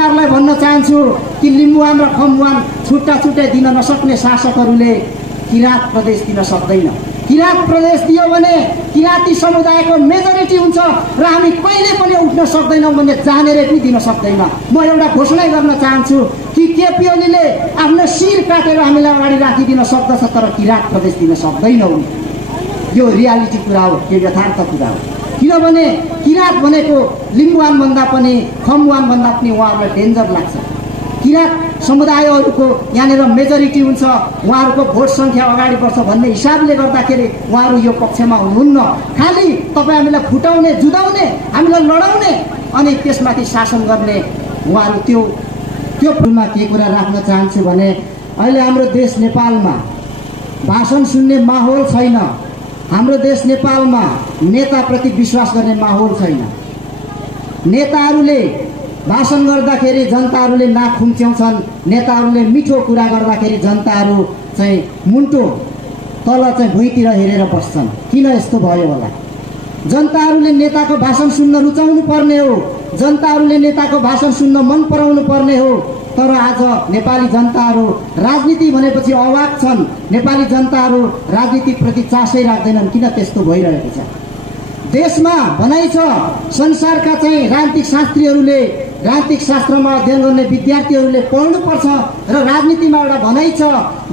भन्न चाहन्छु कि लिम्बुवान र खम्बुवान छुट्टा छुट्टै दिन नसक्ने शासकहरूले किराँत प्रदेश दिन सक्दैन। किराँत प्रदेश दियो भने किराँती समुदायको मेजोरिटी हुन्छ र हामी कहिले पनि उठ्न सक्दैनौँ भन्ने जानेर पनि दिन सक्दैन। म एउटा घोषणा गर्न चाहन्छु कि केपी ओलीले आफ्नो शिर काटेर हामीलाई अगाडि राखिदिन सक्दछ, तर किराँत प्रदेश दिन सक्दैनौँ। यो रियालिटी कुरा हो, यो यथार्थ कुरा हो। किनभने किराँत भनेको लिम्बुवान भन्दा पनि खम्बुवान भन्दा पनि उहाँहरूलाई डेन्जर लाग्छ। किराँत समुदायहरूको यहाँनिर मेजोरिटी हुन्छ, उहाँहरूको भोट सङ्ख्या अगाडि बढ्छ भन्ने हिसाबले गर्दाखेरि उहाँहरू यो पक्षमा हुनुहुन्न। खालि तपाईँ हामीलाई फुटाउने, जुदाउने, हामीलाई लडाउने अनि त्यसमाथि शासन गर्ने उहाँहरू त्यो फुलमा के कुरा राख्न चाहन्छु भने अहिले हाम्रो देश नेपालमा भाषण सुन्ने माहौल छैन। हाम्रो देश नेपालमा नेताप्रति विश्वास गर्ने माहौल छैन। नेताहरूले भाषण गर्दाखेरि जनताहरूले नाक खुम्च्याउँछन्, नेताहरूले मिठो कुरा गर्दाखेरि जनताहरू चाहिँ मुन्टो तल चाहिँ भुइँतिर हेरेर बस्छन्। किन यस्तो भयो होला? जनताहरूले नेताको भाषण सुन्न रुचाउनु पर्ने हो, जनताहरूले नेताको भाषण सुन्न मन पराउनु पर्ने हो। तर आज नेपाली जनताहरू राजनीति भनेपछि अवाक छन्। नेपाली जनताहरू राजनीतिप्रति चासै राख्दैनन्। किन त्यस्तो भइरहेको छ? देशमा भनाइ छ संसारका चाहिँ राजनीतिक शास्त्रीहरूले, राजनीतिक शास्त्रमा अध्ययन गर्ने विद्यार्थीहरूले पढ्नुपर्छ र राजनीतिमा एउटा भनाइ छ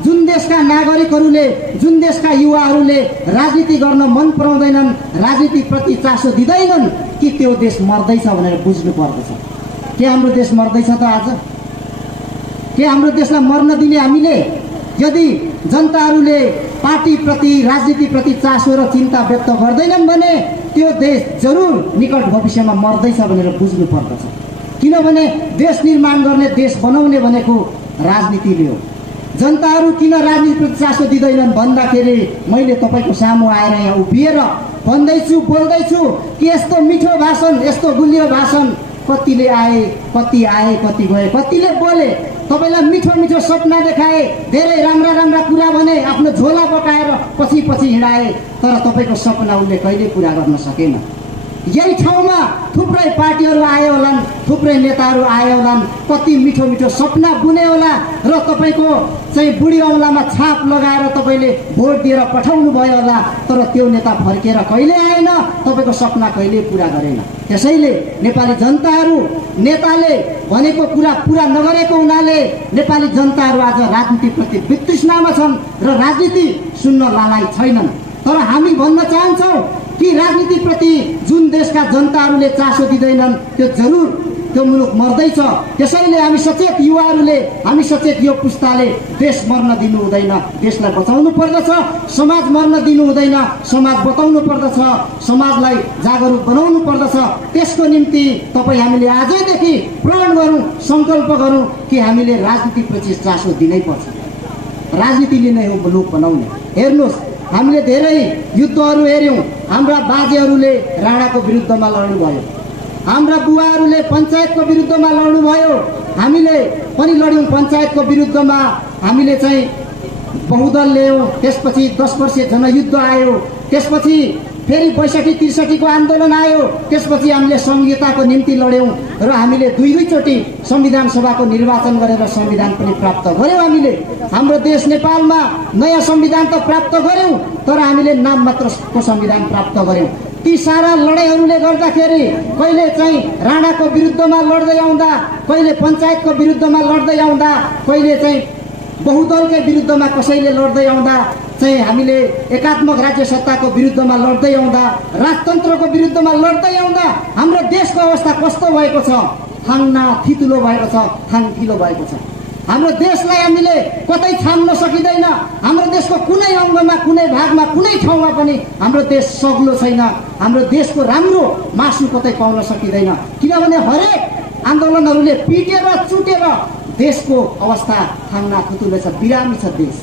जुन देशका नागरिकहरूले, जुन देशका युवाहरूले राजनीति गर्न मन पराउँदैनन्, राजनीतिप्रति चासो दिँदैनन् कि त्यो देश मर्दैछ भनेर बुझ्नु पर्दछ। के हाम्रो देश मर्दैछ त आज? के हाम्रो देशलाई मर्न दिने हामीले? यदि जनताहरूले पार्टीप्रति, राजनीतिप्रति चासो र चिन्ता व्यक्त गर्दैनन् भने त्यो देश जरुर निकट भविष्यमा मर्दैछ भनेर बुझ्नु पर्दछ। किनभने देश निर्माण गर्ने, देश बनाउने भनेको राजनीतिले हो। जनताहरू किन राजनीतिप्रति चासो दिँदैनन् भन्दाखेरि मैले तपाईँको सामु आएर यहाँ उभिएर भन्दैछु, बोल्दैछु कि यस्तो मिठो भाषण, यस्तो गुलियो भाषण कतिले आए, कति गए, कतिले बोले, तपाईँलाई मिठो मिठो सपना देखाए, धेरै राम्रा राम्रा कुरा भने, आफ्नो झोला बकाएर पछि पछि हिँडाए, तर तपाईँको सपना उनले कहिले पुरा गर्न सकेन। यही ठाउँमा थुप्रै पार्टीहरू आए होलान्, थुप्रै नेताहरू आए होलान्, कति मिठो मिठो सपना बुने होला र तपाईँको चाहिँ बुढी औँलामा छाप लगाएर तपाईँले भोट दिएर पठाउनु भयो होला, तर त्यो नेता फर्केर कहिले आएन, तपाईँको सपना कहिले पुरा गरेन। त्यसैले नेपाली जनताहरू नेताले भनेको कुरा पुरा नगरेको हुनाले नेपाली जनताहरू आज राजनीतिप्रति वितृष्णामा छन् र राजनीति सुन्न लालाइ छैनन्। तर हामी भन्न चाहन्छौँ कि राजनीतिप्रति जुन देशका जनताहरूले चासो दिँदैनन् त्यो जरुर त्यो मुलुक मर्दैछ। त्यसैले हामी सचेत युवाहरूले, हामी सचेत यो पुस्ताले देश मर्न दिनु हुँदैन, देशलाई बचाउनु पर्दछ। समाज मर्न दिनु हुँदैन, समाज बचाउनु पर्दछ, समाजलाई जागरुक बनाउनु पर्दछ। त्यसको निम्ति तपाईँ हामीले आजैदेखि प्रण गरौँ, सङ्कल्प गरौँ कि हामीले राजनीतिप्रति चासो दिनै पर्छ। राजनीतिले नै हो मुलुक बनाउने। हेर्नुहोस्, हामीले धेरै युद्धहरू हेऱ्यौँ। हाम्रा बाजेहरूले राणाको विरुद्धमा लड्नुभयो, हाम्रा बुवाहरूले पञ्चायतको विरुद्धमा लड्नुभयो, हामीले पनि लड्यौँ पञ्चायतको विरुद्धमा। हामीले चाहिँ बहुदल ल्यायौँ, त्यसपछि 10 वर्षीय जनयुद्ध आयो, त्यसपछि फेरि ६२-६३ को आन्दोलन आयो, त्यसपछि हामीले संहिताको निम्ति लड्यौँ र हामीले दुई-दुईचोटि संविधान सभाको निर्वाचन गरेर संविधान पनि प्राप्त गर्यौँ। हामीले हाम्रो देश नेपालमा नयाँ संविधान त प्राप्त गर्यौँ, तर हामीले नाम मात्रको संविधान प्राप्त गर्यौँ। ती सारा लडाइँहरूले गर्दाखेरि कहिले चाहिँ राणाको विरुद्धमा लड्दै आउँदा, कहिले पञ्चायतको विरुद्धमा लड्दै आउँदा, कहिले चाहिँ बहुदलकै विरुद्धमा कसैले लड्दै आउँदा, चाहिँ हामीले एकात्मक राज्य सत्ताको विरुद्धमा लड्दै आउँदा, राजतन्त्रको विरुद्धमा लड्दै आउँदा हाम्रो देशको अवस्था कस्तो भएको छ? थाङ्ना थितुलो भएको छ, थाङठिलो भएको छ। हाम्रो देशलाई हामीले कतै छाम्न सकिँदैन। हाम्रो देशको कुनै अङ्गमा, कुनै भागमा, कुनै ठाउँमा पनि हाम्रो देश सग्लो छैन। हाम्रो देशको राम्रो मासु कतै पाउन सकिँदैन, किनभने हरेक आन्दोलनहरूले पिटेर चुटेर देशको अवस्था थाङ्ना थितुलो छ, बिरामी छ देश।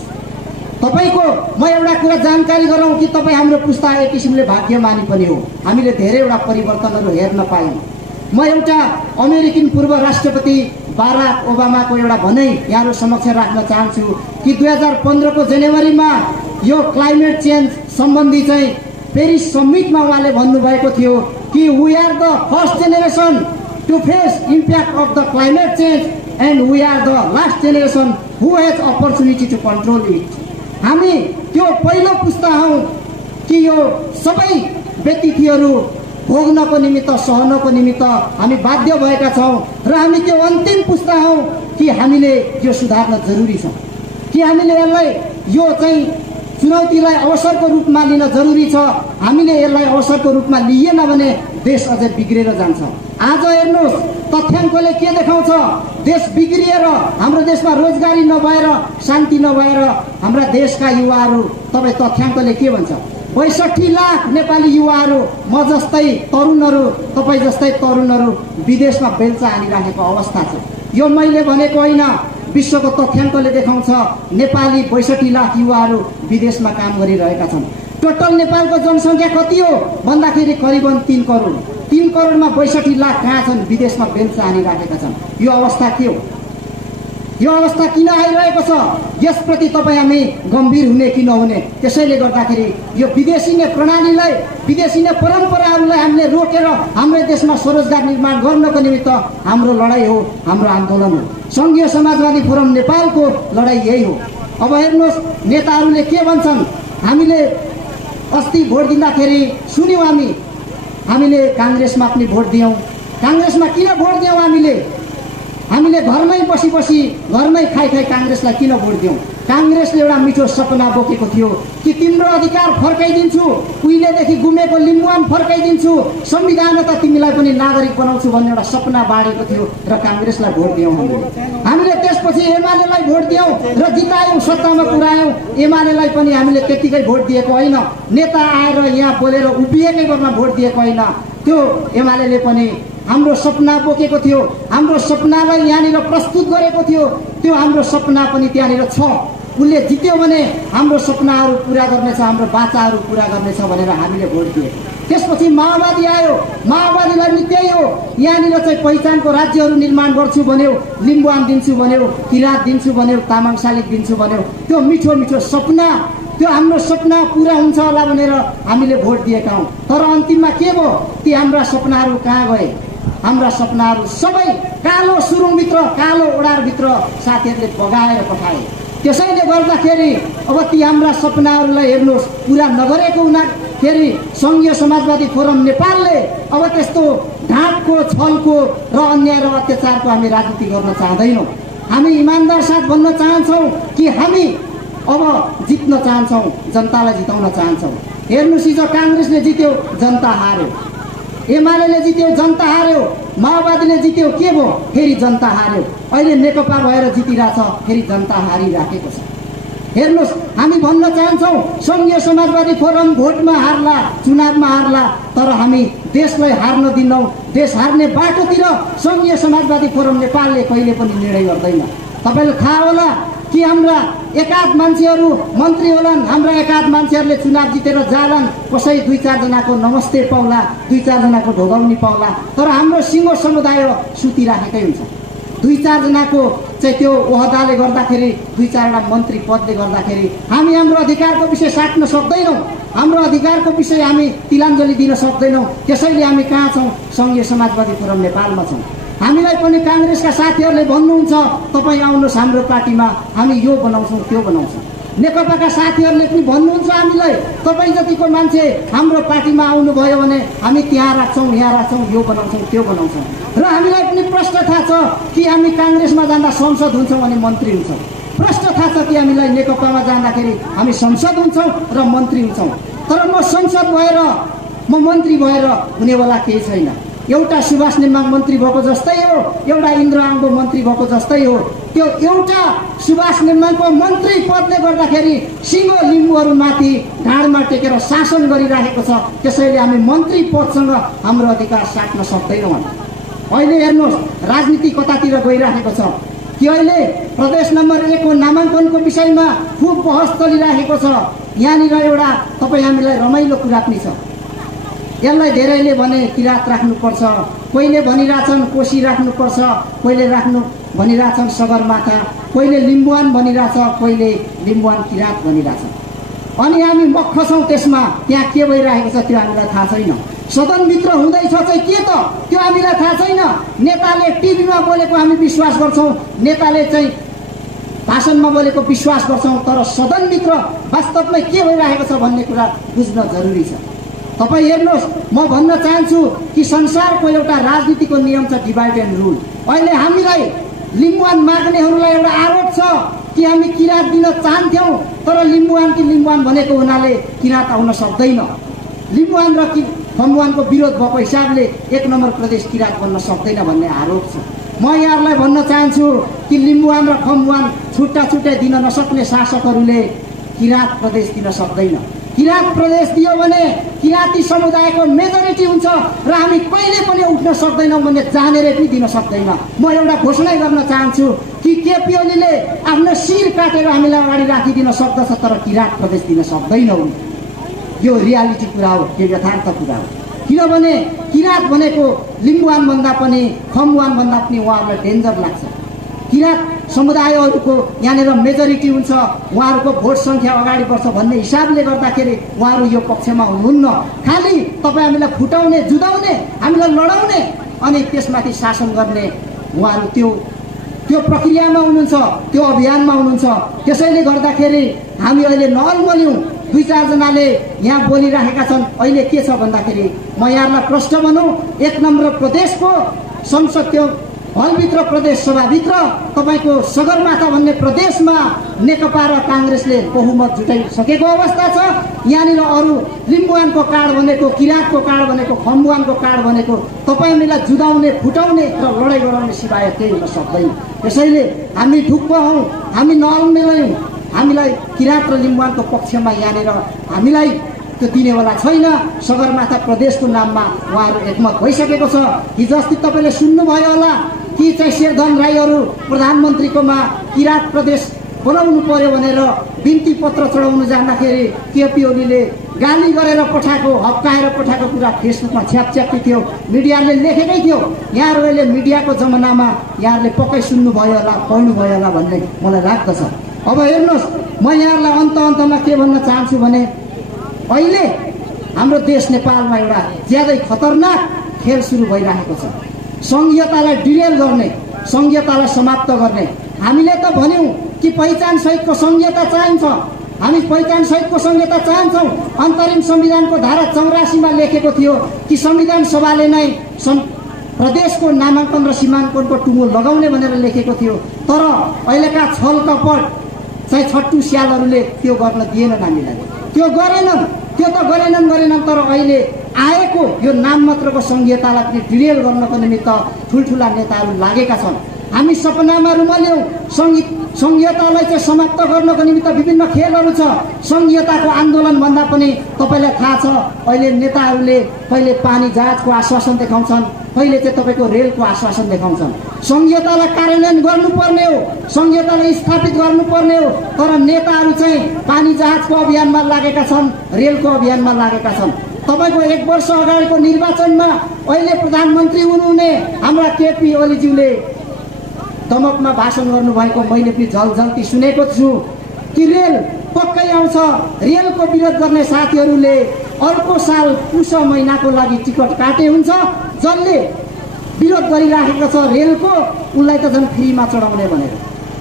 तपाईँको म एउटा कुरा जानकारी गराउँ कि तपाईँ हाम्रो पुस्ता एक किसिमले भाग्यमानी पनि हो। हामीले धेरैवटा परिवर्तनहरू हेर्न पायौँ। म एउटा अमेरिकन पूर्व राष्ट्रपति बाराक ओबामाको एउटा भनाइ यहाँहरू समक्ष राख्न चाहन्छु कि 2015 को जनवरीमा यो क्लाइमेट चेन्ज सम्बन्धी चाहिँ पेरिस समिटमा उहाँले भन्नुभएको थियो कि we are the first generation to face impact of the climate change, and we are the last generation who has opportunity to control it. हामी त्यो पहिलो पुस्ता हौं कि यो सबै व्यतिथिहरू भोग्नको निमित्त सहनको निमित्त हामी बाध्य भएका छौं र हामी त्यो अन्तिम पुस्ता हौं कि हामीले यो सुधार्न जरुरी छ, कि हामीले यसलाई यो चाहिँ चुनौतीलाई अवसरको रूपमा लिन जरुरी छ। हामीले यसलाई अवसरको रूपमा लिएन भने देश अझै बिग्रेर जान्छ। आज हेर्नुहोस् तथ्याङ्कले के देखाउँछ, देश बिग्रिएर हाम्रो देशमा रोजगारी नभएर शान्ति नभएर हाम्रा देशका युवाहरू, तपाईँ तथ्याङ्कले के भन्छ, 62 लाख नेपाली युवाहरू म जस्तै तरुणहरू, तपाईँ जस्तै तरुणहरू विदेशमा बेल्चा हानिराखेको अवस्था छ। यो मैले भनेको होइन, विश्वको तथ्याङ्कले देखाउँछ नेपाली 62 लाख युवाहरू विदेशमा काम गरिरहेका छन्। टोटल नेपालको जनसङ्ख्या कति हो भन्दाखेरि करिबन 3 करोड। 3 करोडमा 62 लाख कहाँ छन्, विदेशमा बेल्चा हानिराखेका छन्। यो अवस्था के हो? यो अवस्था किन आइरहेको छ? यसप्रति तपाईँ हामी गम्भीर हुने कि नहुने? त्यसैले गर्दाखेरि यो विदेशी नै प्रणालीलाई, विदेशी नै परम्पराहरूलाई हामीले रोकेर हाम्रो देशमा स्वरोजगार निर्माण गर्नको निमित्त हाम्रो लडाईँ हो, हाम्रो आन्दोलन हो। संघीय समाजवादी फोरम नेपालको लडाईँ यही हो। अब हेर्नुहोस् नेताहरूले के भन्छन्। हामीले अस्ति भोट दिँदाखेरि सुन्यौँ, हामीले काङ्ग्रेसमा पनि भोट दियौँ। काङ्ग्रेसमा किन भोट दियौँ? हामीले घरमै बसी घरमै खाइ काङ्ग्रेसलाई किन भोट दियौँ? काङ्ग्रेसले एउटा मिठो सपना बोकेको थियो कि तिम्रो अधिकार फर्काइदिन्छु, उहिलेदेखि गुमेको लिम्बुवान फर्काइदिन्छु, संविधान त तिमीलाई पनि नागरिक बनाउँछु भन्ने एउटा सपना बाँडेको थियो र काङ्ग्रेसलाई भोट दियौँ। हामीले त्यसपछि एमालेलाई भोट दियौँ र जितायौँ, सत्तामा पुर्यायौँ। एमालेलाई पनि हामीले त्यतिकै भोट दिएको होइन, नेता आएर यहाँ बोलेर उभिएकै बेरमा भोट दिएको होइन। त्यो एमालेले पनि हाम्रो सपना बोकेको थियो, हाम्रो सपनालाई यहाँनिर प्रस्तुत गरेको थियो। त्यो हाम्रो सपना पनि त्यहाँनिर छ। उसले जित्यो भने हाम्रो सपनाहरू पुरा गर्नेछ, हाम्रो बाचाहरू पुरा गर्नेछ भनेर हामीले भोट दिए। त्यसपछि माओवादी आयो। माओवादीलाई पनि त्यही हो, यहाँनिर चाहिँ पहिचानको राज्यहरू निर्माण गर्छु भन्यो, लिम्बुवान दिन्छु भन्यो, किराँत दिन्छु भन्यो, तामाङ शालिग दिन्छु भन्यो। त्यो मिठो मिठो सपना, त्यो हाम्रो सपना पुरा हुन्छ होला भनेर हामीले भोट दिएका हौँ। तर अन्तिममा के भयो? ती हाम्रा सपनाहरू कहाँ गए? हाम्रा सपनाहरू सबै कालो सुरुङभित्र, कालो ओडारभित्र साथीहरूले बगाएर पठाए। त्यसैले गर्दाखेरि अब ती हाम्रा सपनाहरूलाई हेर्नुहोस् पुरा नगरेको हुँदाखेरि संघीय समाजवादी फोरम नेपालले अब त्यस्तो ढाँटको, छलको र अन्याय र अत्याचारको हामी राजनीति गर्न चाहँदैनौँ। हामी इमान्दार साथ भन्न चाहन्छौँ कि हामी अब जित्न चाहन्छौँ, जनतालाई जिताउन चाहन्छौँ। हेर्नुहोस् हिजो काङ्ग्रेसले जित्यो, जनता हार्यो। एमालेले जित्यो, जनता हार्यो। माओवादीले जित्यो, के भयो? फेरि जनता हार्यो। अहिले नेकपा भएर जितिरहेछ, फेरि जनता हारिराखेको छ। हेर्नुहोस् हामी भन्न चाहन्छौँ संघीय समाजवादी फोरम भोटमा हार्ला, चुनावमा हार्ला, तर हामी देशलाई हार्न दिन्नौँ। देश हार्ने बाटोतिर संघीय समाजवादी फोरम नेपालले कहिले पनि निर्णय गर्दैन। तपाईँलाई थाहा होला कि हाम्रा एकाध मान्छेहरू मन्त्री होलान्, हाम्रा एकाध मान्छेहरूले चुनाव जितेर जालान्, कसै 2-4 जनाको नमस्ते पाउला, 2-4 जनाको ढोगाउनी पाउला, तर हाम्रो सिङ्गो समुदाय सुतिराखेकै हुन्छ। 2-4 जनाको चाहिँ त्यो ओहदाले गर्दाखेरि, 2-4 वटा मन्त्री पदले गर्दाखेरि हामी हाम्रो अधिकारको विषय साट्न सक्दैनौँ, हाम्रो अधिकारको विषय हामी तिलाञ्जली दिन सक्दैनौँ। त्यसैले हामी कहाँ छौँ? संघीय समाजवादी फोरम नेपालमा छौँ। हामीलाई पनि काङ्ग्रेसका साथीहरूले भन्नुहुन्छ तपाईँ आउनुहोस् हाम्रो पार्टीमा, हामी यो बनाउँछौँ त्यो बनाउँछौँ। नेकपाका साथीहरूले पनि भन्नुहुन्छ हामीलाई तपाईँ जतिको मान्छे हाम्रो पार्टीमा आउनुभयो भने हामी त्यहाँ राख्छौँ, यहाँ राख्छौँ, यो बनाउँछौँ त्यो बनाउँछौँ। र हामीलाई पनि प्रश्न थाहा छ कि हामी काङ्ग्रेसमा जाँदा संसद हुन्छौँ अनि मन्त्री हुन्छौँ। प्रश्न थाहा छ कि हामीलाई नेकपामा जाँदाखेरि हामी संसद हुन्छौँ र मन्त्री हुन्छौँ। तर म संसद भएर, म मन्त्री भएर हुनेवाला केही छैन। एउटा सुभाष नेमाङ मन्त्री भएको जस्तै हो, एउटा इन्द्रआङको मन्त्री भएको जस्तै हो। त्यो एउटा सुभाष नेमाङको मन्त्री पदले गर्दाखेरि सिङ्गो लिम्बुहरूमाथि ढाडमा टेकेर शासन गरिरहेको छ। त्यसैले हामी मन्त्री पदसँग हाम्रो अधिकार साट्न सक्दैनौँ। अहिले हेर्नुहोस् राजनीति कतातिर गइरहेको छ कि अहिले प्रदेश नम्बर 1 को नामाङ्कनको विषयमा खुब बहस चलिरहेको छ। यहाँनिर एउटा तपाईँ हामीलाई रमाइलो कुरा पनि छ। यसलाई धेरैले भने किराँत राख्नुपर्छ, कोहीले भनिरहेछन् कोशी राख्नुपर्छ, कोहीले भनिरहेछन् सगरमाथा, कोहीले लिम्बुवान भनिरहेछ, कोहीले लिम्बुवान किराँत भनिरहेछ। अनि हामी मख छौँ त्यसमा, त्यहाँ के भइरहेको छ त्यो हामीलाई थाहा छैन। सदनभित्र हुँदैछ चाहिँ के त त्यो हामीलाई थाहा छैन। नेताले टिभीमा बोलेको हामी विश्वास गर्छौँ, नेताले चाहिँ भाषणमा बोलेको विश्वास गर्छौँ, तर सदनभित्र वास्तवमै के भइरहेको छ भन्ने कुरा बुझ्न जरुरी छ। तपाईँ हेर्नुहोस्, म भन्न चाहन्छु कि संसारको एउटा राजनीतिको नियम छ डिभाइड एन्ड रुल। अहिले हामीलाई लिम्बुवान माग्नेहरूलाई एउटा आरोप छ कि हामी किरात दिन चाहन्थ्यौँ, तर लिम्बुवान भनेको हुनाले किरात आउन सक्दैन। लिम्बुवान र खम्बुवानको विरोध भएको हिसाबले 1 नम्बर प्रदेश किरात बन्न सक्दैन भन्ने आरोप छ। म यहाँहरूलाई भन्न चाहन्छु कि लिम्बुवान र खम्बुवान छुट्टा छुट्टै दिन नसक्ने शासकहरूले किरात प्रदेश दिन सक्दैन। किरात प्रदेश दियो भने किराती समुदायको मेजोरिटी हुन्छ र हामी कहिले पनि उठ्न सक्दैनौँ भन्ने जानेरै पनि दिन सक्दैन। म एउटा घोषणा गर्न चाहन्छु कि केपी ओलीले आफ्नो शिर काटेर हामीलाई अगाडि राखिदिन सक्दछ, तर किरात प्रदेश दिन सक्दैनौँ। यो रियालिटी कुरा हो, यो यथार्थ कुरा हो। किनभने किरात भनेको लिम्बुवान भन्दा पनि खम्बुवान भन्दा पनि उहाँहरूलाई डेन्जर लाग्छ। किरात समुदायहरूको यहाँनिर मेजोरिटी हुन्छ, उहाँहरूको भोट सङ्ख्या अगाडि बढ्छ भन्ने हिसाबले गर्दाखेरि उहाँहरू यो पक्षमा हुनुहुन्न। खालि तपाईँ हामीलाई फुटाउने, जुदाउने, हामीलाई लडाउने अनि त्यसमाथि शासन गर्ने उहाँहरू त्यो प्रक्रियामा हुनुहुन्छ, त्यो अभियानमा हुनुहुन्छ। त्यसैले गर्दाखेरि हामी अहिले नअल्मल्यौँ। 2-4 जनाले यहाँ बोलिरहेका छन्। अहिले के छ भन्दाखेरि म यहाँलाई प्रश्न भनौँ, 1 नम्बर प्रदेशको संसद त्यो हलभित्र प्रदेश सभाभित्र तपाईँको सगरमाथा भन्ने प्रदेशमा नेकपा र काङ्ग्रेसले बहुमत जुटाइसकेको अवस्था छ। यहाँनिर अरू लिम्बुवानको कार्ड भनेको, किरातको कार्ड भनेको, खम्बुवानको कार्ड भनेको तपाईँ हामीलाई जुदाउने, फुटाउने र लडाइँ गराउने सिवाय केही हुन सक्दैन। त्यसैले हामी ढुक्क हौँ, हामी नअल्मेलौँ। हामीलाई किरात र लिम्बुवानको पक्षमा यहाँनिर हामीलाई त्यो दिनेवाला छैन। सगरमाथा प्रदेशको नाममा उहाँहरू एकमत भइसकेको छ। हिजो अस्ति तपाईँले सुन्नुभयो होला कि चाहिँ शेरधन राईहरू प्रधानमन्त्रीकोमा किरात प्रदेश बनाउनु पर्यो भनेर बिन्ती पत्र चढाउनु जाँदाखेरि केपी ओलीले गाली गरेर पठाएको, हप्काएर पठाएको कुरा फेसबुकमा छ्यापछ्याप्ती थियो, मिडियाले लेखेकै थियो। यहाँहरू अहिले मिडियाको जमानामा यहाँहरूले पक्कै सुन्नुभयो होला, पढ्नुभयो होला भन्ने मलाई लाग्दछ। अब हेर्नुहोस्, म यहाँहरूलाई अन्तमा के भन्न चाहन्छु भने अहिले हाम्रो देश नेपालमा एउटा ज्यादै खतरनाक खेल सुरु भइरहेको छ। सङ्घीयतालाई डिरेल गर्ने, सङ्घीयतालाई समाप्त गर्ने। हामीले त भन्यौँ कि पहिचान सहितको सङ्घीयता चाहिन्छ, हामी पहिचान सहितको सङ्घीयता चाहन्छौँ। अन्तरिम संविधानको धारा 84 लेखेको थियो कि संविधान सभाले नै प्रदेशको नामाङ्कन र सीमाङ्कनको टुङ्गो लगाउने भनेर लेखेको थियो। तर अहिलेका छल कपट चाहिँ छट्टु स्यालहरूले त्यो गर्न दिएनन् हामीलाई, त्यो गरेनन्। तर अहिले आएको यो नाम मात्रको सङ्घीयतालाई पनि डिरेल गर्नको निमित्त ठुल्ठुला नेताहरू लागेका छन्। हामी सपनामा रुमल्यौँ। सङ्घीयतालाई चाहिँ समाप्त गर्नको निमित्त विभिन्न खेलहरू छ। सङ्घीयताको आन्दोलन भन्दा पनि तपाईँलाई थाहा छ अहिले नेताहरूले कहिले पानी जहाजको आश्वासन देखाउँछन्, कहिले चाहिँ तपाईँको रेलको आश्वासन देखाउँछन्। सङ्घीयतालाई कार्यान्वयन गर्नुपर्ने हो, सङ्घीयतालाई स्थापित गर्नुपर्ने हो, तर नेताहरू चाहिँ पानी जहाजको अभियानमा लागेका छन्, रेलको अभियानमा लागेका छन्। तपाईँको 1 वर्ष अगाडिको निर्वाचनमा अहिले प्रधानमन्त्री हुनुहुने हाम्रा केपी ओलीज्यूले दमकमा भाषण गर्नुभएको मैले पनि झलझल्ती सुनेको छु कि रेल पक्कै आउँछ। रेलको विरोध गर्ने साथीहरूले अर्को साल पुष महिनाको लागि टिकट काटे हुन्छ। जसले विरोध गरिराखेको छ रेलको, उसलाई त झन् फ्रीमा चढाउने भनेर।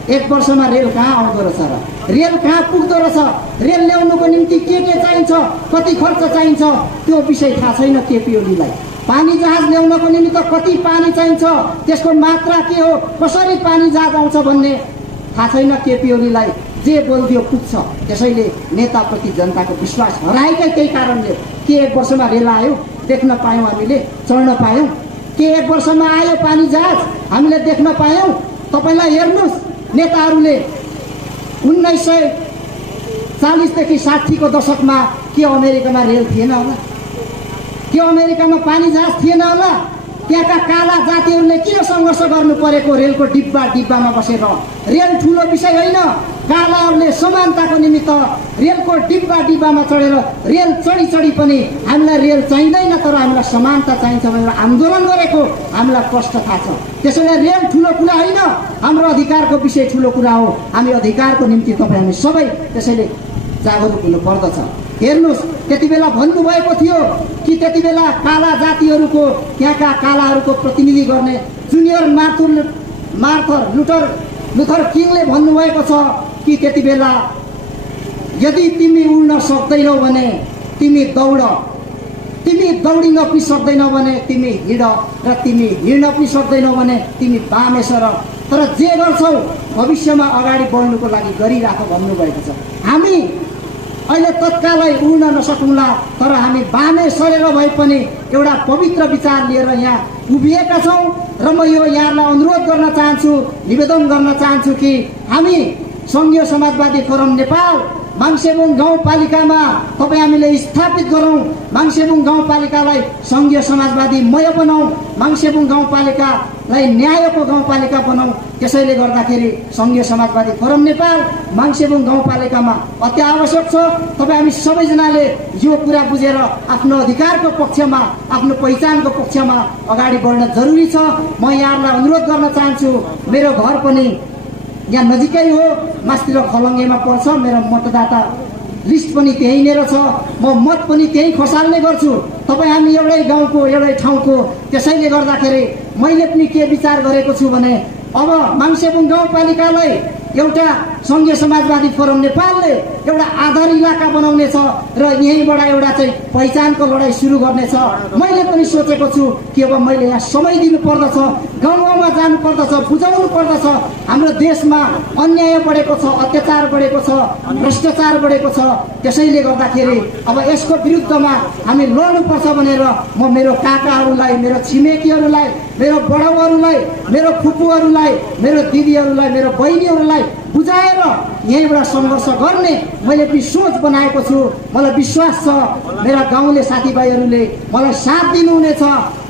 1 वर्षमा रेल कहाँ आउँदो रहेछ र, रेल कहाँ पुग्दो रहेछ, रेल ल्याउनुको निम्ति के चाहिन्छ, कति खर्च चाहिन्छ, त्यो विषय थाहा छैन केपी ओलीलाई। पानी जहाज ल्याउनको निमित्त कति पानी चाहिन्छ, त्यसको मात्रा के हो, कसरी पानी जहाज आउँछ भन्ने थाहा छैन केपी ओलीलाई। जे बोलिदियो पुग्छ। त्यसैले नेताप्रति जनताको विश्वास हराएकै त्यही कारणले। के 1 वर्षमा रेल आयो, देख्न पायौँ, हामीले चढ्न पायौँ? के 1 वर्षमा आयो पानी जहाज, हामीले देख्न पायौँ? तपाईँलाई हेर्नुहोस्, नेताहरूले 1940 देखि 60 को दशकमा के अमेरिकामा रेल थिएन होला, के अमेरिकामा पानी जहाज थिएन होला? त्यहाँका काला जातिहरूले किन सङ्घर्ष गर्नु परेको रेलको डिब्बामा बसेर? रेल ठुलो विषय होइन। कालाहरूले समानताको निमित्त रेलको डिब्बामा चढेर रेल चढी पनि हामीलाई रेल चाहिँदैन, तर हामीलाई समानता चाहिन्छ भनेर आन्दोलन गरेको हामीलाई कष्ट थाहा छ। त्यसैले रेल ठुलो कुरा होइन, हाम्रो अधिकारको विषय ठुलो कुरा हो। हामी अधिकारको निम्ति तपाईँ हामी सबै त्यसैले जागरुक हुनुपर्दछ। हेर्नुस् त्यति बेला भन्नुभएको थियो कि त्यति बेला काला जातिहरूको त्यहाँका कालाहरूको प्रतिनिधि गर्ने जुनियर लुथर किङले भन्नुभएको छ कि त्यति बेला यदि तिमी उड्न सक्दैनौ भने तिमी दौड, तिमी दौडिन पनि सक्दैनौ भने तिमी हिँड, र तिमी हिँड्न पनि सक्दैनौ भने तिमी बामे सर, तर जे गर्छौ भविष्यमा अगाडि बढ्नुको लागि गरिराख भन्नुभएको छ। हामी अहिले तत्कालै उड्न नसकौँला, तर हामी बामे सरेर भए पनि एउटा पवित्र विचार लिएर यहाँ उभिएका छौँ। र म यो यहाँलाई अनुरोध गर्न चाहन्छु, निवेदन गर्न चाहन्छु कि हामी सङ्घीय समाजवादी फोरम नेपाल माङसेबुङ गाउँपालिकामा तपाईँ हामीले स्थापित गरौँ। माङसेबुङ गाउँपालिकालाई सङ्घीय समाजवादीमय बनाऊ, माङसेबुङ गाउँपालिकालाई न्यायको गाउँपालिका बनाऊ। त्यसैले गर्दाखेरि सङ्घीय समाजवादी फोरम नेपाल माङसेबुङ गाउँपालिकामा अति आवश्यक छ। तपाईँ हामी सबैजनाले यो कुरा बुझेर आफ्नो अधिकारको पक्षमा, आफ्नो पहिचानको पक्षमा अगाडि बढ्न जरुरी छ। म यहाँहरूलाई अनुरोध गर्न चाहन्छु, मेरो घर पनि यहाँ नजिकै हो, मास्तिर खलङ्गेमा पर्छ। मेरो मतदाता लिस्ट पनि त्यहीँनिर छ, म मत पनि त्यहीँ खसाल्ने गर्छु। तपाईँ हामी एउटै गाउँको, एउटै ठाउँको। त्यसैले गर्दाखेरि मैले पनि के विचार गरेको छु भने अब माङसेबुङ गाउँपालिकालाई एउटा सङ्घीय समाजवादी फोरम नेपालले एउटा आधार इलाका बनाउनेछ र यहीँबाट एउटा चाहिँ पहिचानको लडाइँ सुरु गर्नेछ। मैले पनि सोचेको छु कि अब मैले यहाँ समय दिनु पर्दछ, गाउँ गाउँमा जानु पर्दछ, बुझाउनु पर्दछ। हाम्रो देशमा अन्याय बढेको छ, अत्याचार बढेको छ, भ्रष्टाचार बढेको छ। त्यसैले गर्दाखेरि अब यसको विरुद्धमा हामी लड्नुपर्छ भनेर म मेरो काकाहरूलाई, मेरो छिमेकीहरूलाई, मेरो बडाउहरूलाई, मेरो फुपूहरूलाई, मेरो दिदीहरूलाई, मेरो बहिनीहरूलाई बुझाएर यहीँबाट सङ्घर्ष गर्ने मैले पनि सोच बनाएको छु। मलाई विश्वास छ मेरा गाउँले साथीभाइहरूले मलाई साथ दिनुहुनेछ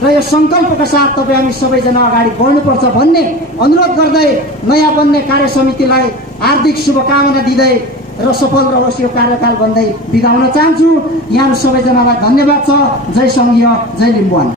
र यो सङ्कल्पका साथ तपाईँ हामी सबैजना अगाडि बढ्नुपर्छ भन्ने अनुरोध गर्दै नयाँ बन्ने कार्य समितिलाई हार्दिक शुभकामना दिँदै र सफल रहोस् यो कार्यकाल भन्दै बिदा हुन चाहन्छु। यहाँ सबैजनालाई धन्यवाद छ। जय सङ्घीय, जय लिम्बुवान।